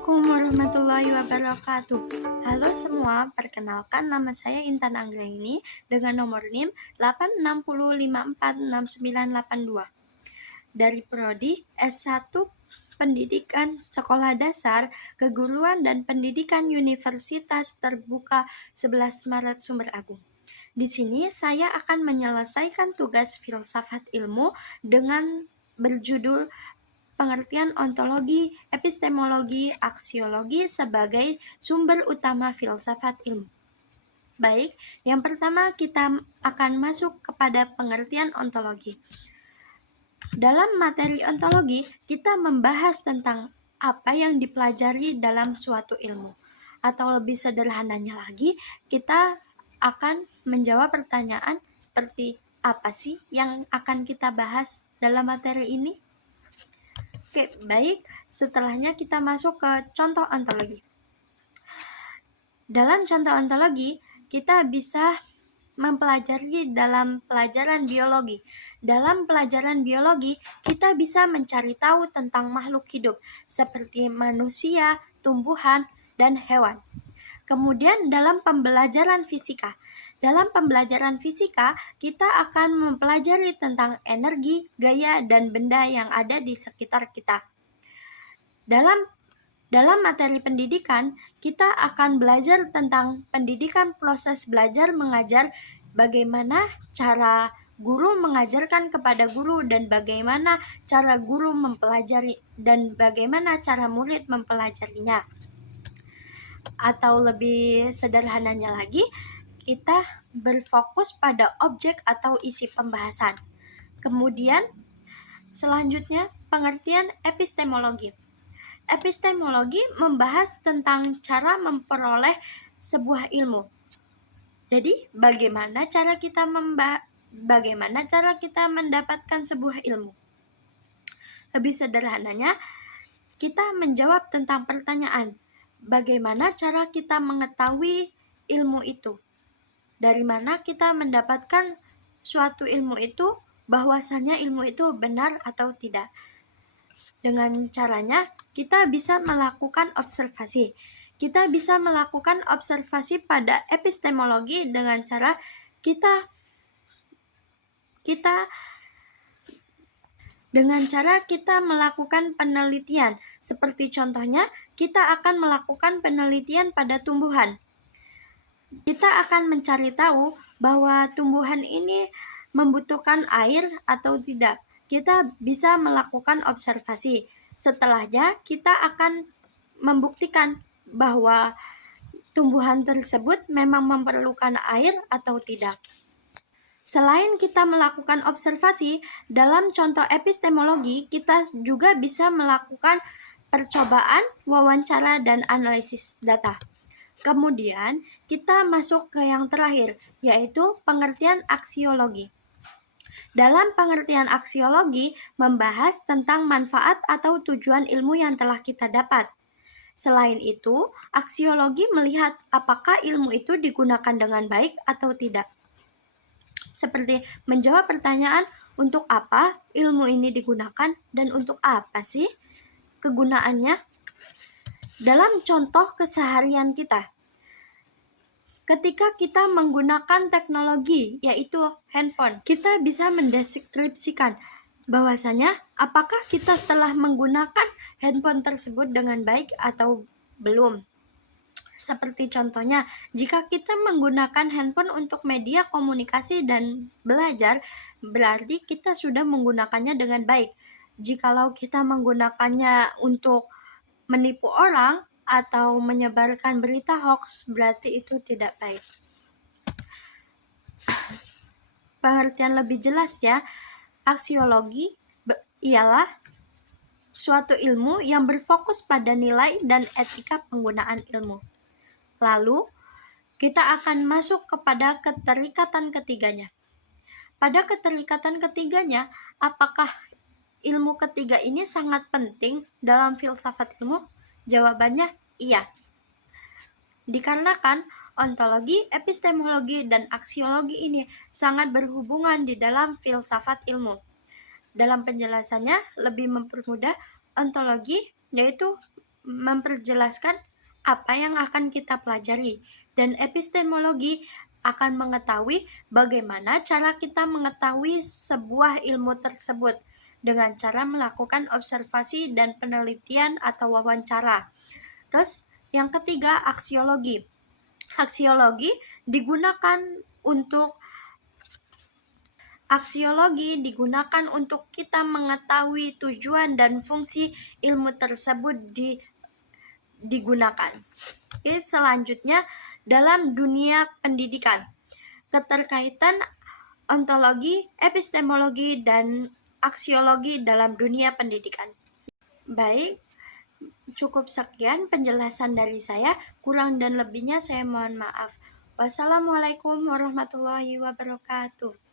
Assalamualaikum warahmatullahi wabarakatuh. Halo semua, perkenalkan nama saya Intan Anggraini dengan nomor NIM 860546982 dari Prodi S1 Pendidikan Sekolah Dasar, Keguruan dan Pendidikan Universitas Terbuka 11 Maret Sumber Agung. Di sini saya akan menyelesaikan tugas filsafat ilmu dengan berjudul pengertian ontologi, epistemologi, aksiologi sebagai sumber utama filsafat ilmu. Baik, yang pertama kita akan masuk kepada pengertian ontologi. Dalam materi ontologi, kita membahas tentang apa yang dipelajari dalam suatu ilmu. Atau lebih sederhananya lagi, kita akan menjawab pertanyaan seperti apa sih yang akan kita bahas dalam materi ini? Oke, baik. Setelahnya kita masuk ke contoh ontologi. Dalam contoh ontologi, kita bisa mempelajari dalam pelajaran biologi. Dalam pelajaran biologi, kita bisa mencari tahu tentang makhluk hidup seperti manusia, tumbuhan, dan hewan. Kemudian dalam pembelajaran fisika. Dalam pembelajaran fisika, kita akan mempelajari tentang energi, gaya, dan benda yang ada di sekitar kita. Dalam materi pendidikan, kita akan belajar tentang pendidikan proses belajar mengajar, bagaimana cara guru mengajarkan kepada guru dan bagaimana cara guru mempelajari dan bagaimana cara murid mempelajarinya. Atau lebih sederhananya lagi, kita berfokus pada objek atau isi pembahasan. Kemudian, selanjutnya pengertian epistemologi. Epistemologi membahas tentang cara memperoleh sebuah ilmu. Jadi, bagaimana cara kita mendapatkan sebuah ilmu? Lebih sederhananya, kita menjawab tentang pertanyaan, bagaimana cara kita mengetahui ilmu itu? Dari mana kita mendapatkan suatu ilmu itu, bahwasanya ilmu itu benar atau tidak? Dengan caranya, kita bisa melakukan observasi. Kita bisa melakukan observasi pada epistemologi dengan cara kita melakukan penelitian. Seperti contohnya, kita akan melakukan penelitian pada tumbuhan. Kita akan mencari tahu bahwa tumbuhan ini membutuhkan air atau tidak. Kita bisa melakukan observasi. Setelahnya, kita akan membuktikan bahwa tumbuhan tersebut memang memerlukan air atau tidak. Selain kita melakukan observasi, dalam contoh epistemologi, kita juga bisa melakukan percobaan, wawancara, dan analisis data. Kemudian, kita masuk ke yang terakhir, yaitu pengertian aksiologi. Dalam pengertian aksiologi, membahas tentang manfaat atau tujuan ilmu yang telah kita dapat. Selain itu, aksiologi melihat apakah ilmu itu digunakan dengan baik atau tidak. Seperti menjawab pertanyaan, untuk apa ilmu ini digunakan dan untuk apa sih kegunaannya? Dalam contoh keseharian kita, ketika kita menggunakan teknologi, yaitu handphone, kita bisa mendeskripsikan bahwasanya apakah kita telah menggunakan handphone tersebut dengan baik atau belum. Seperti contohnya, jika kita menggunakan handphone untuk media komunikasi dan belajar, berarti kita sudah menggunakannya dengan baik. Jikalau kita menggunakannya untuk menipu orang atau menyebarkan berita hoax, berarti itu tidak baik. Pengertian lebih jelas ya, aksiologi ialah suatu ilmu yang berfokus pada nilai dan etika penggunaan ilmu. Lalu, kita akan masuk kepada keterikatan ketiganya. Pada keterikatan ketiganya, apakah ilmu ketiga ini sangat penting dalam filsafat ilmu? Jawabannya iya. Dikarenakan ontologi, epistemologi, dan aksiologi ini sangat berhubungan di dalam filsafat ilmu. Dalam penjelasannya lebih mempermudah, ontologi yaitu memperjelaskan apa yang akan kita pelajari, dan epistemologi akan mengetahui bagaimana cara kita mengetahui sebuah ilmu tersebut dengan cara melakukan observasi dan penelitian atau wawancara. Terus yang ketiga, aksiologi. Aksiologi digunakan untuk kita mengetahui tujuan dan fungsi ilmu tersebut digunakan. Oke, selanjutnya dalam dunia pendidikan, keterkaitan ontologi, epistemologi, dan aksiologi dalam dunia pendidikan. Baik, cukup sekian penjelasan dari saya. Kurang dan lebihnya saya mohon maaf. Wassalamualaikum warahmatullahi wabarakatuh.